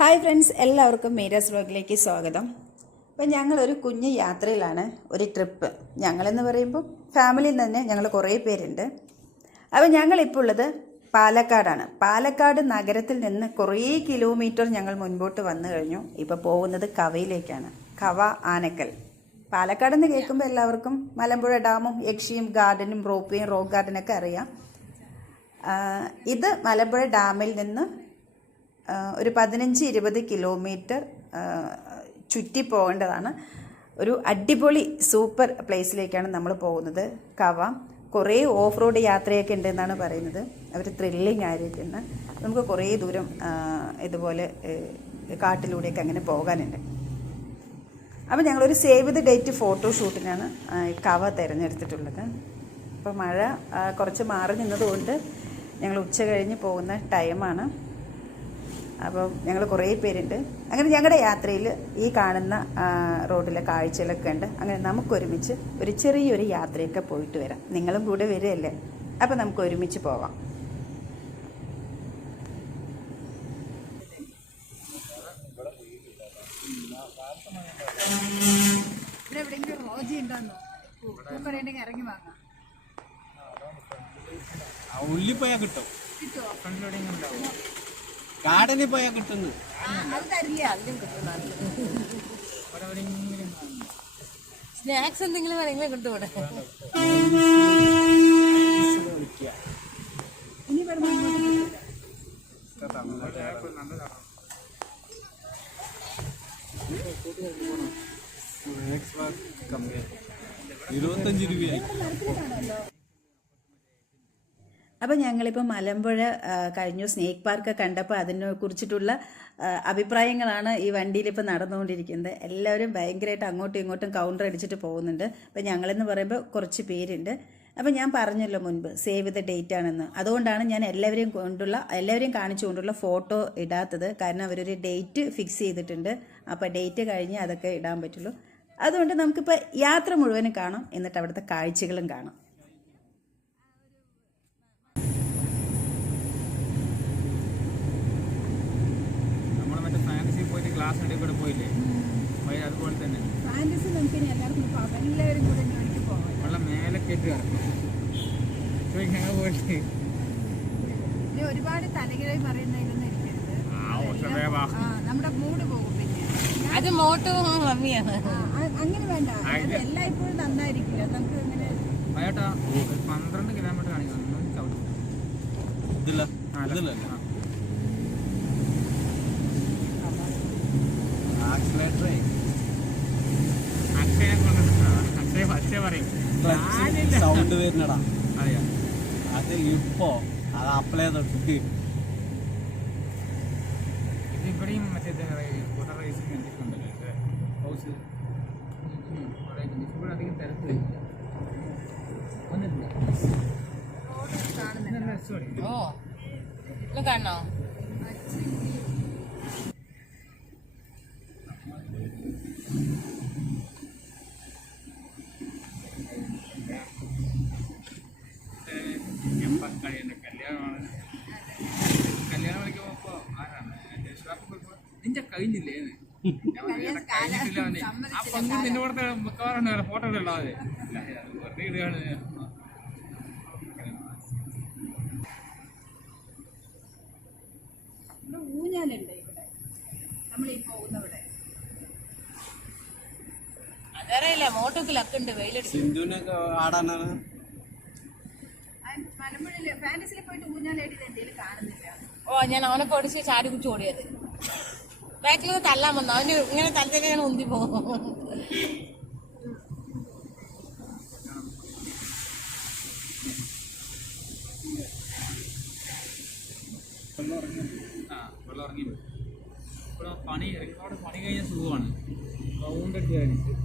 Hi friends, എല്ലാവർക്കും മീരാസ് വ്ലോഗിലേക്ക് സ്വാഗതം. അപ്പോൾ ഞങ്ങളൊരു കുഞ്ഞ് യാത്രയിലാണ്, ഒരു ട്രിപ്പ്. ഞങ്ങളെന്ന് പറയുമ്പോൾ ഫാമിലിയിൽ തന്നെ ഞങ്ങൾ കുറേ പേരുണ്ട്. അപ്പോൾ ഞങ്ങളിപ്പോൾ ഉള്ളത് പാലക്കാടാണ്. പാലക്കാട് നഗരത്തിൽ നിന്ന് കുറേ കിലോമീറ്റർ ഞങ്ങൾ മുൻപോട്ട് വന്നു കഴിഞ്ഞു. ഇപ്പോൾ പോകുന്നത് കവയിലേക്കാണ്. കവ ആനക്കൽ. പാലക്കാട് എന്ന് കേൾക്കുമ്പോൾ എല്ലാവർക്കും മലമ്പുഴ ഡാമും യക്ഷിയും ഗാർഡനും റോപ്പയും റോക്ക് ഗാർഡനൊക്കെ അറിയാം. ഇത് മലമ്പുഴ ഡാമിൽ നിന്ന് ഒരു 15-20 കിലോമീറ്റർ ചുറ്റി പോകേണ്ടതാണ്. ഒരു അടിപൊളി സൂപ്പർ പ്ലേസിലേക്കാണ് നമ്മൾ പോകുന്നത്. കവ കുറേ ഓഫ് റോഡ് യാത്രയൊക്കെ ഉണ്ടെന്നാണ് പറയുന്നത്. അവർ ത്രില്ലിങ് ആയിരിക്കുന്ന നമുക്ക് കുറേ ദൂരം ഇതുപോലെ കാട്ടിലൂടെയൊക്കെ അങ്ങനെ പോകാനുണ്ട്. അപ്പോൾ ഞങ്ങളൊരു സേവ് ദ ഡേറ്റ് ഫോട്ടോഷൂട്ടിനാണ് കവ തിരഞ്ഞെടുത്തിട്ടുള്ളത്. അപ്പോൾ മഴ കുറച്ച് മാറി നിന്നതുകൊണ്ട് ഞങ്ങൾ ഉച്ച കഴിഞ്ഞ് പോകുന്ന ടൈമാണ്. അപ്പോൾ ഞങ്ങൾ കുറേ പേരുണ്ട്. അങ്ങനെ ഞങ്ങളുടെ യാത്രയിൽ ഈ കാണുന്ന റോഡിലെ കാഴ്ചകളൊക്കെ ഉണ്ട്. അങ്ങനെ നമുക്കൊരുമിച്ച് ഒരു ചെറിയൊരു യാത്രയൊക്കെ പോയിട്ട് വരാം. നിങ്ങളും കൂടെ വരികയല്ലേ, അപ്പോൾ നമുക്ക് ഒരുമിച്ച് പോവാം. ഉള്ളിപ്പോയാ കിട്ടും, ഗാർഡനിൽ പോയാ കിട്ടുന്നു. സ്നാക്സ് എന്തെങ്കിലും വേണമെങ്കിലും കിട്ടും. ഇവിടെ 25 രൂപയായി. അപ്പോൾ ഞങ്ങളിപ്പോൾ മലമ്പുഴ കഴിഞ്ഞു. സ്നേക്ക് പാർക്ക് കണ്ടപ്പോൾ അതിനെ കുറിച്ചിട്ടുള്ള അഭിപ്രായങ്ങളാണ് ഈ വണ്ടിയിലിപ്പോൾ നടന്നുകൊണ്ടിരിക്കുന്നത്. എല്ലാവരും ഭയങ്കരമായിട്ട് അങ്ങോട്ടും ഇങ്ങോട്ടും കൗണ്ടർ അടിച്ചിട്ട് പോകുന്നുണ്ട്. അപ്പോൾ ഞങ്ങളെന്ന് പറയുമ്പോൾ കുറച്ച് പേരുണ്ട്. അപ്പോൾ ഞാൻ പറഞ്ഞല്ലോ മുൻപ് സേവ് ദ ഡേറ്റ് ആണെന്ന്. അതുകൊണ്ടാണ് ഞാൻ എല്ലാവരെയും കാണിച്ചുകൊണ്ടുള്ള ഫോട്ടോ ഇടാത്തത്. കാരണം അവരൊരു ഡേറ്റ് ഫിക്സ് ചെയ്തിട്ടുണ്ട്. അപ്പോൾ ഡേറ്റ് കഴിഞ്ഞ് അതൊക്കെ ഇടാൻ പറ്റുള്ളൂ. അതുകൊണ്ട് നമുക്കിപ്പോൾ യാത്ര മുഴുവനും കാണാം, എന്നിട്ട് അവിടുത്തെ കാഴ്ചകളും കാണാം. ക്ലാസ് കൂടെ പോയില്ലേ, അതുപോലെ തന്നെ വെള്ളം മേലെ കയറ്റി ഞങ്ങൾ പോയിട്ട് ഒരുപാട് തലകിഴി പറയുന്നതിലൊന്നും നമ്മുടെ മൂഡ് പോകും. പിന്നെ അത് മോട്ടോ മമ്മിയാണ്. അങ്ങനെ വേണ്ട, എല്ലാം ഇപ്പോഴും നന്നായിരിക്കില്ല. നമുക്ക് ഇങ്ങനെ 12 കിലോമീറ്റർ കാണിക്കണം. സൗണ്ട് വരുന്നടാ, അത് ഇപ്പോ അത് അപ്ലൈ തൊട്ട് ഇവിടെയും മറ്റേ റേസിംഗ് കണ്ടിട്ടുണ്ടല്ലോ ഹൗസ്. അധികം തിരക്കില്ല. ഓ കാണോ? കല്യാണം വിളിക്കുമ്പോ ആരാണ് നിന്റെ കഴിഞ്ഞില്ലേ? ആ പങ്ക് നിന്റെ കൂടെ മിക്കവാറും ഫോട്ടോ ഇടാതെ വെറുതെ ഇടുകയാണ്. ഊഞ്ഞാലുണ്ട് ഇവിടെ നമ്മളീ പോകുന്നവിടെ. അതറിയില്ല, മോട്ടോക്കിലൊക്കെ ഉണ്ട്. വെയിലെടുത്ത് സിന്ധുവിനൊക്കെ ആടാനാണ്. മലമ്പുഴയില് ഫാന്റസിൽ പോയിട്ട് ഊഞ്ഞാലായിട്ട് എന്തെങ്കിലും കാണുന്നില്ല. ഓ, ഞാൻ അവനെ പൊടിച്ച് ചാടി കുറിച്ച് ഓടിയത്. ബാക്കിൽ നിന്ന് തല്ലാൻ വന്നു. അവന് ഇങ്ങനെ തലത്തേക്ക് ഞാൻ ഉന്തി പോകും. വെള്ളം ഇറങ്ങി പണി കഴിഞ്ഞ സുഖമാണ്.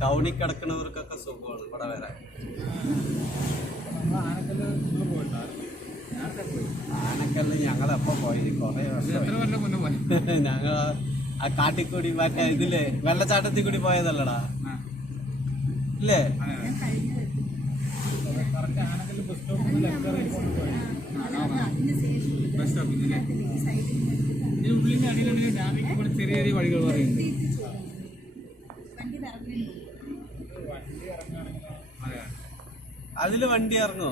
ടൗണിൽ കിടക്കുന്നവർക്കൊക്കെ സുഖമാണ് ഇവിടെ വരാൻ. ആനക്കല്ല് ആനക്കല്ല് ഞങ്ങളെപ്പോ പോയി കൊറേ വർഷം. ഞങ്ങൾ ആ കാട്ടിക്കൂടി മറ്റേ ഇതില്ലേ വെള്ളച്ചാട്ടത്തിൽ കൂടി പോയതല്ലടാ, ഇല്ലേ? ആനക്കല്ല് ബസ് സ്റ്റോപ്പിൽ ബസ് സ്റ്റോപ്പിൽ ഇതിനുള്ളിൽ അടിയിലുണ്ടെങ്കിൽ ഡാമിലേക്ക് പോണ ചെറിയ ചെറിയ വഴികൾ പറയുന്നുണ്ട്. വണ്ടി നിറഞ്ഞു വണ്ടി ഇറങ്ങുകയാണെങ്കിൽ അതെ അതില് വണ്ടി ഇറങ്ങോ?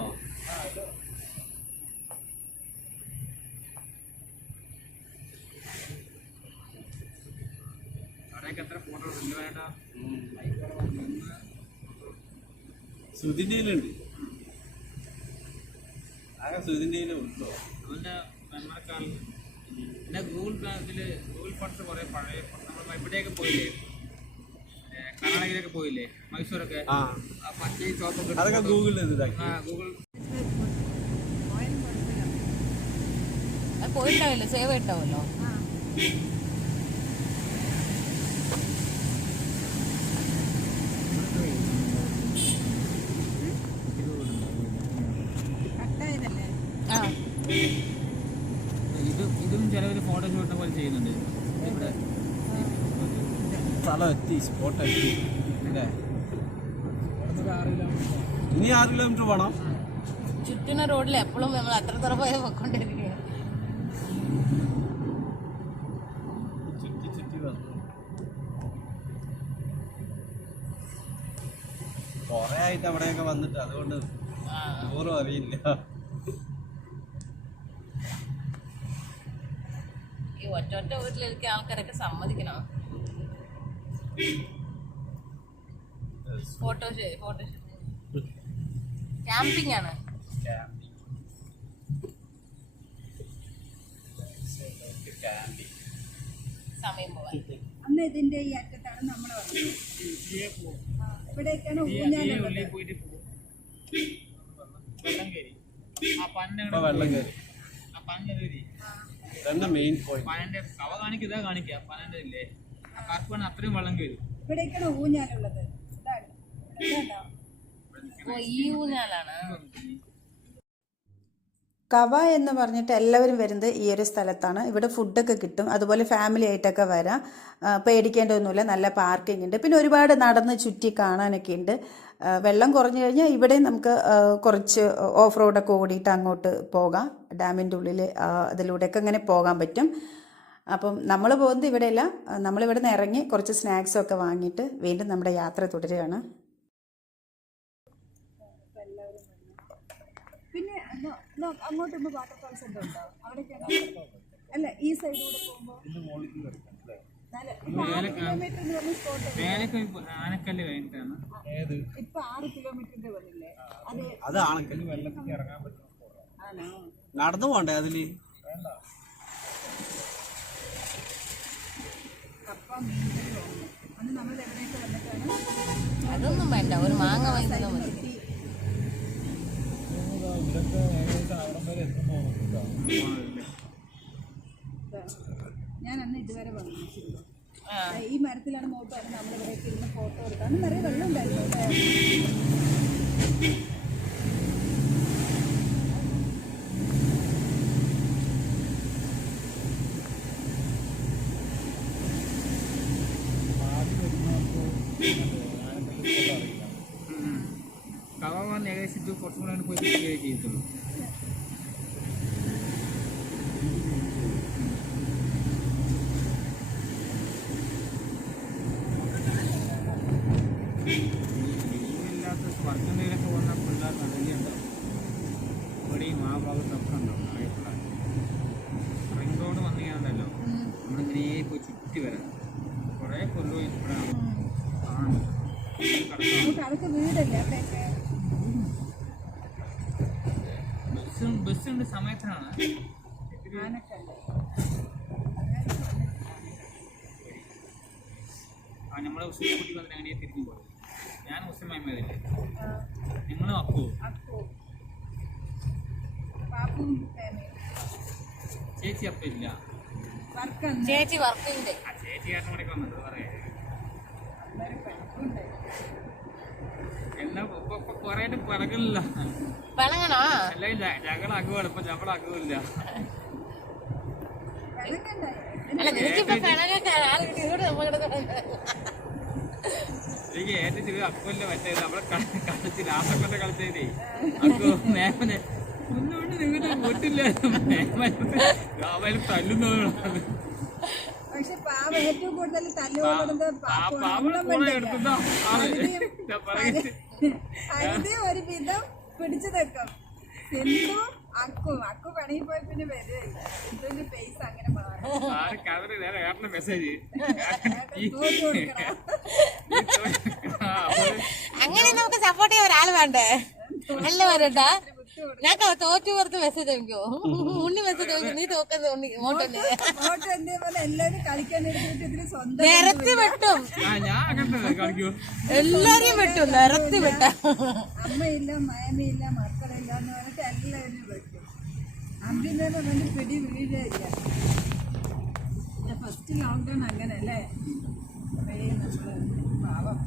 അവിടെയൊക്കെ എത്ര ഫോട്ടോ ഉണ്ട് വേട്ടാ. സുധിന്റെ ഉണ്ട്. ആകെ സുധിന്റെ ഉണ്ടോ? അതുകൊണ്ട് മെമ്മറി കാർഡിൽ പിന്നെ ഗൂഗിൾ ഫോട്ടോസ് കുറേ പഴയ നമ്മൾ ഇവിടെയൊക്കെ പോയില്ലേ, കർണാടകയിലൊക്കെ പോയില്ലേ, മൈസൂരൊക്കെ, ആ പച്ചയും ചോപ്പൊക്കെ അതൊക്കെ ഗൂഗിളിൽ ഇതാക്കി. ഗൂഗിൾ അത് പോയിട്ടാവില്ല, സേവ് ആയിട്ടാവല്ലോ. കട്ടായതല്ലേ? ആ ഇതും ചിലവർ ഫോട്ടോ ഷൂട്ടിനെ പോലെ ചെയ്യുന്നുണ്ട് ഇവിടെ. സ്ഥലം എത്തി, സ്പോട്ട് എത്തി അല്ലേ? ഇനി 6 കിലോമീറ്റർ പോണം. ചുറ്റിന റോഡിൽ എപ്പോഴും നമ്മൾ അത്ര തറ പോയാൽ പോയിക്കൊണ്ടിരിക്കുക. ചുറ്റി ചുറ്റി വന്നു. കൊറേ ആയിട്ട് അവിടെയൊക്കെ വന്നിട്ട്, അതുകൊണ്ട് ഓരോ അറിയില്ല. ഈ ഒറ്റ വീട്ടിലിരിക്കുന്ന ആൾക്കാരൊക്കെ സമ്മതിക്കണം. ഫോട്ടോ ക്യാമ്പിംഗ് ആണ്. സമയം പോവാൻ അന്ന് ഇതിന്റെ ഈ അറ്റത്താണ് നമ്മൾ വന്നത്. ഇവിടേക്കാണ് ഊഞ്ഞാലുള്ളത്. പോയിട്ട് വെള്ളം കയറി ആ ഇപ്പൊ വെള്ളം കയറി. പനേരി ഇതന്നെ മെയിൻ പോയിന്റ്. പനന്റെ കവ കാണിക്കുക കാണിക്കുക പനന്റെ ഇല്ലേ ആ കറുപ്പാണ്, അത്രയും വെള്ളം കയറി. ഇവിടേക്കാണ് ഊഞ്ഞാലുള്ളത്. ഇതാണ് ഇതാണ്ടോ? ഓ ഈ ഊഞ്ഞാലാണ്. കവ എന്ന് പറഞ്ഞിട്ട് എല്ലാവരും വരുന്നത് ഈ ഒരു സ്ഥലത്താണ്. ഇവിടെ ഫുഡൊക്കെ കിട്ടും, അതുപോലെ ഫാമിലി ആയിട്ടൊക്കെ വരാം. പേടിക്കേണ്ടതൊന്നുമില്ല, നല്ല പാർക്കിംഗ് ഉണ്ട്, പിന്നെ ഒരുപാട് നടന്ന് ചുറ്റി കാണാനൊക്കെ ഉണ്ട്. വെള്ളം കുറഞ്ഞു കഴിഞ്ഞാൽ ഇവിടെ നമുക്ക് കുറച്ച് ഓഫ് റോഡൊക്കെ ഓടിയിട്ട് അങ്ങോട്ട് പോകാം. ഡാമിൻ്റെ ഉള്ളിൽ അതിലൂടെയൊക്കെ ഇങ്ങനെ പോകാൻ പറ്റും. അപ്പം നമ്മൾ പോകുന്നത് ഇവിടെയല്ല, നമ്മളിവിടെ നിന്ന് ഇറങ്ങി കുറച്ച് സ്നാക്സൊക്കെ വാങ്ങിയിട്ട് വീണ്ടും നമ്മുടെ യാത്ര തുടരുകയാണ്. പിന്നെ അങ്ങോട്ടൊന്ന് വാട്ടർഫാൾസ് ഉണ്ടോ? അവിടേക്കാണ് അല്ല, ഈ സൈഡിലൂടെ പോകുമ്പോൾ 6 കിലോമീറ്റർ എന്ന് പറഞ്ഞ സ്പോട്ട്. ആനക്കല്ല് കഴിഞ്ഞിട്ടാണ് ഇപ്പൊ 6 കിലോമീറ്ററിന്റെ പറഞ്ഞില്ലേ? അത് ആണക്കല്ല് വെള്ളത്തിൽ ഇറങ്ങാൻ പറ്റും. ആണോ? നടന്നു പോണ്ടേ അതില്? കപ്പ മീൻകറി തോന്നുന്നു. അന്ന് നമ്മൾ എവിടെയൊക്കെ വന്നിട്ടാണ് അതൊന്നും വേണ്ട, ഒരു മാങ്ങ വാങ്ങിച്ചാൽ മതി. ഞാൻ അന്ന് ഇതുവരെ വന്നിട്ടില്ല. ഈ മരത്തിലാണ് നോക്കാണ് നമ്മളിവിടേക്ക് ഇരുന്ന് ഫോട്ടോ എടുക്കാം. അന്ന് നിറയെ വെള്ളം ഉണ്ടായിരുന്നു. കവ വന്ന് ഏകദേശം ഇത് കുറച്ചും കൂടെ പോയി ചെയ്യത്തുള്ളൂ. ലീവില്ലാത്ത വർഷം എന്തെങ്കിലുമൊക്കെ വന്നാൽ പിള്ളേർ നനഞ്ഞുണ്ടാവും. ഇവിടെയും ആ ഭാഗത്തൊക്കെ ഉണ്ടാവും നിറയെ പിള്ളേർ. റിംഗ് റോഡ് വന്നു കഴിഞ്ഞാണല്ലോ നമ്മളിങ്ങനെ പോയി ചുറ്റി വരാം. കുറേ കൊല്ലം ഇവിടെ കാണാൻ അതൊക്കെ വീടല്ലേ അവിടെയൊക്കെ? ബസ്സുണ്ട് സമയത്തിനാണ്. ആനക്കല്ല് ആ നമ്മളെ മുസ്ലിം കുട്ടി വന്നിട്ട് അങ്ങനെ തിരിഞ്ഞു പോയി. ഞാൻ മുസ്ലിം അമ്മയതല്ലേ, നിങ്ങളും അപ്പു അപ്പു പാപ്പും ചേച്ചി അപ്പം ഇല്ല. വർക്കന്ന് ചേച്ചി വർക്കുണ്ട്. ആ ചേച്ചി ഏട്ടൻ മണിക്ക് വന്നിട്ട് പറയാ അന്നൊരു പെണ്ണുണ്ട്. എന്നാ ഇപ്പൊ കൊറേ പിറകില്ല. പിണങ്ങണോ? അല്ലെങ്കിൽ ഞങ്ങളാക്കുവാണ്, ഇപ്പൊ ഞമ്മളാക്കുന്നില്ല. അല്ല നിനക്കിപ്പോ പിണങ്ങൊക്കെ എനിക്ക് ഏറ്റവും ചെറിയ അക്കുവല്ലേ മറ്റേത് നമ്മളെ കളിച്ച് ലാസ്റ്റൊക്കെ കളിച്ചതേ. അക്കു ഒന്നുകൊണ്ട് നിങ്ങൾക്ക് വോട്ടില്ല തല്ലുന്നതാണ്. പക്ഷെ പാവം ഏറ്റവും കൂടുതൽ തല്ലുകൊള്ളുന്നത് ഹരിത ഒരു വിധം പിടിച്ചു നിൽക്കും. സിന്ധു അക്കു പണിയിൽ പോയി പിന്നെ വരികയില്ല. സിന്ധുവിന്റെ ഫേസ് അങ്ങനെ മാറും. മെസ്സേജ് അങ്ങനെ നമുക്ക് സപ്പോർട്ട് ചെയ്യാൻ ഒരാൾ വേണ്ടേ? നല്ല വരട്ടാ. ഞാൻ തോറ്റു പുറത്ത് മെസ്സേജ് അയക്കോ? ഉണ്ണി മെസ്സേജ് അയക്കും, നീ തോക്കുന്നത് ഉണ്ണി മോട്ടല്ലേ എല്ലാരും കളിക്കാൻ എടുത്തിട്ട് ഇതിന് സ്വന്തം നിരത്തി വെട്ടും. എല്ലാരെയും വെട്ടും, നിരത്തി വെട്ട. അമ്മയില്ല, മയമ്മയില്ല, മക്കളില്ല എന്ന് പറഞ്ഞിട്ട് എല്ലാവരും വെട്ടും. അമ്പിന്നെ പറഞ്ഞ് പിടി വീഴില്ല. ഫസ്റ്റ് ലോക്ക്ഡൗൺ അങ്ങനെ അല്ലേ? നമ്മള് പാവം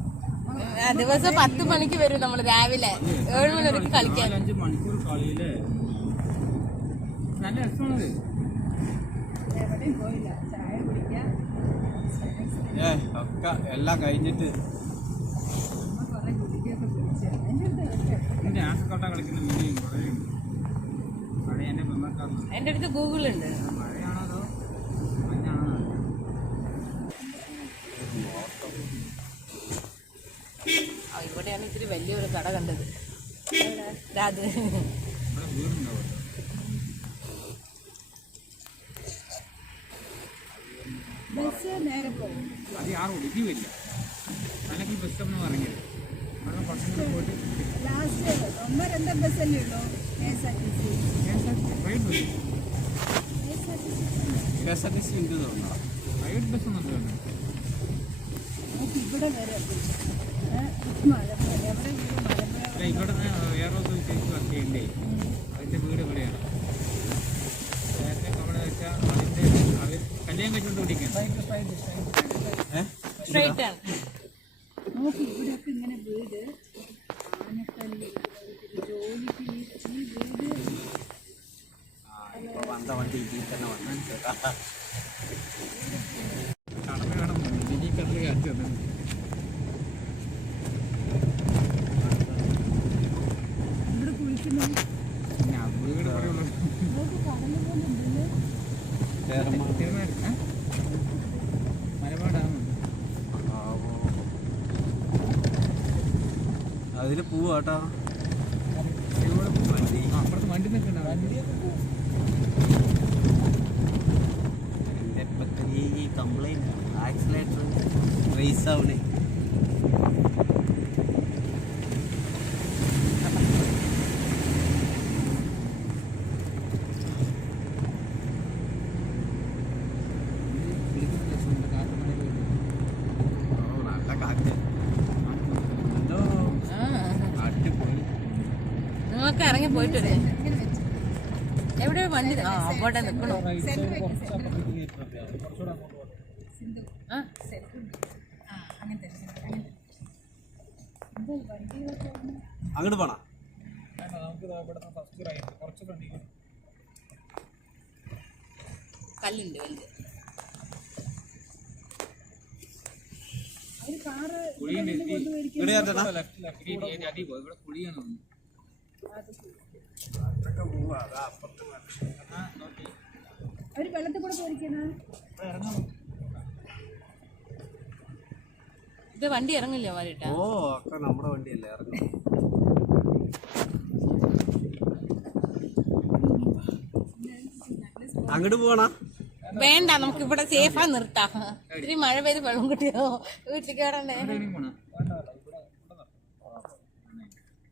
ദിവസം 10 മണിക്ക് വരും നമ്മള്, രാവിലെ 7 മണി വരെ കളിക്കാൻ. 5 മണിക്കൂർ കളിയില് നല്ല രസമാണത്. എവിടെയും പോയില്ല. ചായ കുടിക്കാൻ ഒക്കെ എല്ലാം കഴിഞ്ഞിട്ട് അമ്മ കുറെ ഗുളികയൊക്കെ കുടിച്ചു. എന്റെ ആസക്കോട്ട കളിക്കുന്ന മീനും കുറേ ഉണ്ട്. പഴയ എന്റെ മെമ്മക്കാർന്ന് എന്റെ അടുത്ത് ഗൂഗിളുണ്ട്. മഴയാണോ അതോ മഞ്ഞാണോ? ഇവിടെയാണ് ഇത്തിരി വലിയൊരു കട കണ്ടത്. അത് ഇവിടെ വീടുണ്ടാവും. ബസ് നേരെ പോകും. അത് ആരും ഒടുക്കിയില്ല. അല്ലെങ്കിൽ ബസ് സ്റ്റോപ്പിന് ഇറങ്ങിയത് അവിടെ കുറച്ചും കൂടെ പോയിട്ട് ലാസ്റ്റ് 1-2 ബസ്സല്ലേ ഉള്ളൂ. KSRTC KSRTC ഉണ്ട് തോന്നുന്നു. പ്രൈവറ്റ് ബസ് ഒന്നും ഇല്ല. നമുക്ക് ഇവിടെ വരെ മലമ്പുഴ എവിടെ വീട്? മലമ്പുഴ അല്ല, ഇവിടെ വേറെ ചേച്ചി വർക്ക് ചെയ്യണ്ടേ, അതിന്റെ വീട് ഇവിടെയാണ്. നേരത്തെ അവിടെ വെച്ചാൽ അതിന്റെ അവർ കല്യാണം കഴിച്ചുകൊണ്ട് പിടിക്കാൻ സ്ട്രൈറ്റ് ആണ്. നോക്കി ഇവിടെയൊക്കെ ഇങ്ങനെ വീട് ആനക്കല്ല് ജോലിക്ക് ഈ വീട് ഇപ്പൊ വന്ന വണ്ടി ഇതിൽ തന്നെ വന്നു ചേട്ടാ. കടന്ന് കാണുന്നു ഇനി കടല് കാറ്റ് വന്നു. ഇവിടെ കുളിക്കുന്നു. പിന്നെ ആ വീട് പറയുള്ളൂ. നോക്ക് കടല് പോലെ ഉണ്ടല്ലേ. മലബാർ ഡാം അതില് പോവാട്ടോ. അപ്പുറത്ത് വണ്ടി നിൽക്കണ്ട. ഈ കംപ്ലൈന്റ് ആക്സിലേറ്റർ റേസ് ആവണേ. നല്ല കാറ്റ്. എന്തോ അടിപൊളി. നിങ്ങൾക്ക് ഇറങ്ങി പോയിട്ട് വരെ എവിടെ വണ്ടി അങ്ങോട്ടെ നിൽക്കണോ? ആ അങ്ങോട്ട് പോണ കല്ലുണ്ട് വലുത്. ഇവിടെ ചേർത്തണ ഇവിടെ കുഴിയാണ്. അവര് വെള്ളത്തിൽ കൂടെ പോയിരിക്കണ. ഇത് വണ്ടി ഇറങ്ങില്ല മാറിട്ടാ. ഓ ഒക്കെ നമ്മുടെ വണ്ടിയല്ലേ ഇറങ്ങും. അങ്ങോട്ട് പോണ വേണ്ട, നമുക്ക് ഇവിടെ സേഫാ നിർത്താം. ഇത്തിരി മഴ പെയ്ത് വെള്ളം കിട്ടിയോ വീട്ടിലേക്ക് കയറണ്ടേ?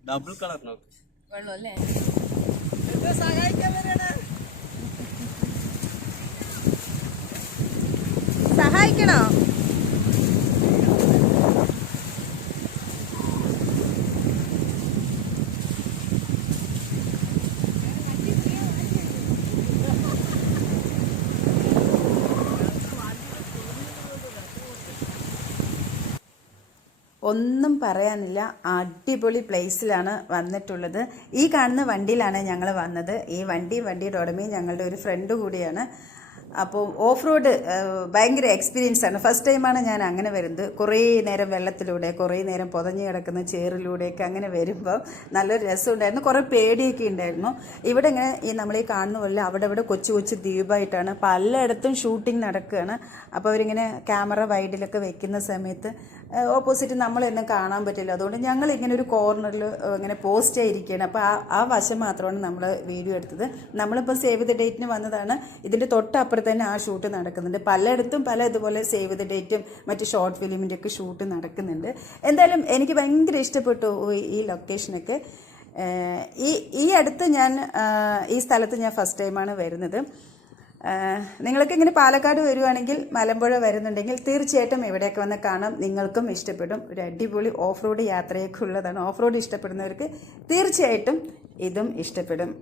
ഡബിൾ കളർ നോക്ക് വെള്ളം അല്ലേ? സഹായിക്കാൻ വരണ. സഹായിക്കണോ? ഒന്നും പറയാനില്ല, അടിപൊളി പ്ലേസിലാണ് വന്നിട്ടുള്ളത്. ഈ കാണുന്ന വണ്ടിയിലാണ് ഞങ്ങൾ വന്നത്. ഈ വണ്ടിയുടെ ഉടമയും ഞങ്ങളുടെ ഒരു ഫ്രണ്ട് കൂടിയാണ്. അപ്പോൾ ഓഫ് റോഡ് ഭയങ്കര എക്സ്പീരിയൻസ് ആണ്. ഫസ്റ്റ് ടൈമാണ് ഞാൻ അങ്ങനെ വരുന്നത്. കുറേ നേരം വെള്ളത്തിലൂടെ, കുറേ നേരം പുതഞ്ഞു കിടക്കുന്ന ചേറിലൂടെയൊക്കെ അങ്ങനെ വരുമ്പോൾ നല്ലൊരു രസമുണ്ടായിരുന്നു. കുറേ പേടിയൊക്കെ ഉണ്ടായിരുന്നു. ഇവിടെ ഇങ്ങനെ നമ്മൾ ഈ കാണുന്ന പോലെ അവിടെ ഇവിടെ കൊച്ചു കൊച്ചു ദ്വീപായിട്ടാണ് പലയിടത്തും ഷൂട്ടിംഗ് നടക്കുകയാണ്. അപ്പോൾ അവരിങ്ങനെ ക്യാമറ വൈഡിലൊക്കെ വെക്കുന്ന സമയത്ത് ഓപ്പോസിറ്റ് നമ്മളൊന്നും കാണാൻ പറ്റില്ല. അതുകൊണ്ട് ഞങ്ങൾ ഇങ്ങനെ ഒരു കോർണറിൽ ഇങ്ങനെ പോസ്റ്റ് ആയിരിക്കുകയാണ്. അപ്പോൾ ആ വശം മാത്രമാണ് നമ്മൾ വീഡിയോ എടുത്തത്. നമ്മളിപ്പോൾ സേവ് ദ ഡേറ്റിന് വന്നതാണ്. ഇതിൻ്റെ തൊട്ടപ്പുറത്ത് തന്നെ ആ ഷൂട്ട് നടക്കുന്നുണ്ട്. പലയിടത്തും പല ഇതുപോലെ സേവ് ദ ഡേറ്റും മറ്റ് ഷോർട്ട് ഫിലിമിൻ്റെ ഒക്കെ ഷൂട്ട് നടക്കുന്നുണ്ട്. എന്തായാലും എനിക്ക് ഭയങ്കര ഇഷ്ടപ്പെട്ടു ഈ ലൊക്കേഷനൊക്കെ. ഈ അടുത്ത് ഞാൻ ഈ സ്ഥലത്ത് ഞാൻ ഫസ്റ്റ് ടൈമാണ് വരുന്നത്. നിങ്ങളൊക്കെ ഇങ്ങനെ പാലക്കാട് വരുവാണെങ്കിൽ, മലമ്പുഴ വരുന്നുണ്ടെങ്കിൽ തീർച്ചയായിട്ടും ഇവിടെയൊക്കെ വന്ന് കാണാം. നിങ്ങൾക്കും ഇഷ്ടപ്പെടും. ഒരു അടിപൊളി ഓഫ് റോഡ് യാത്രയൊക്കെ ഉള്ളതാണ്. ഓഫ് റോഡ് ഇഷ്ടപ്പെടുന്നവർക്ക് തീർച്ചയായിട്ടും ഇതും ഇഷ്ടപ്പെടും.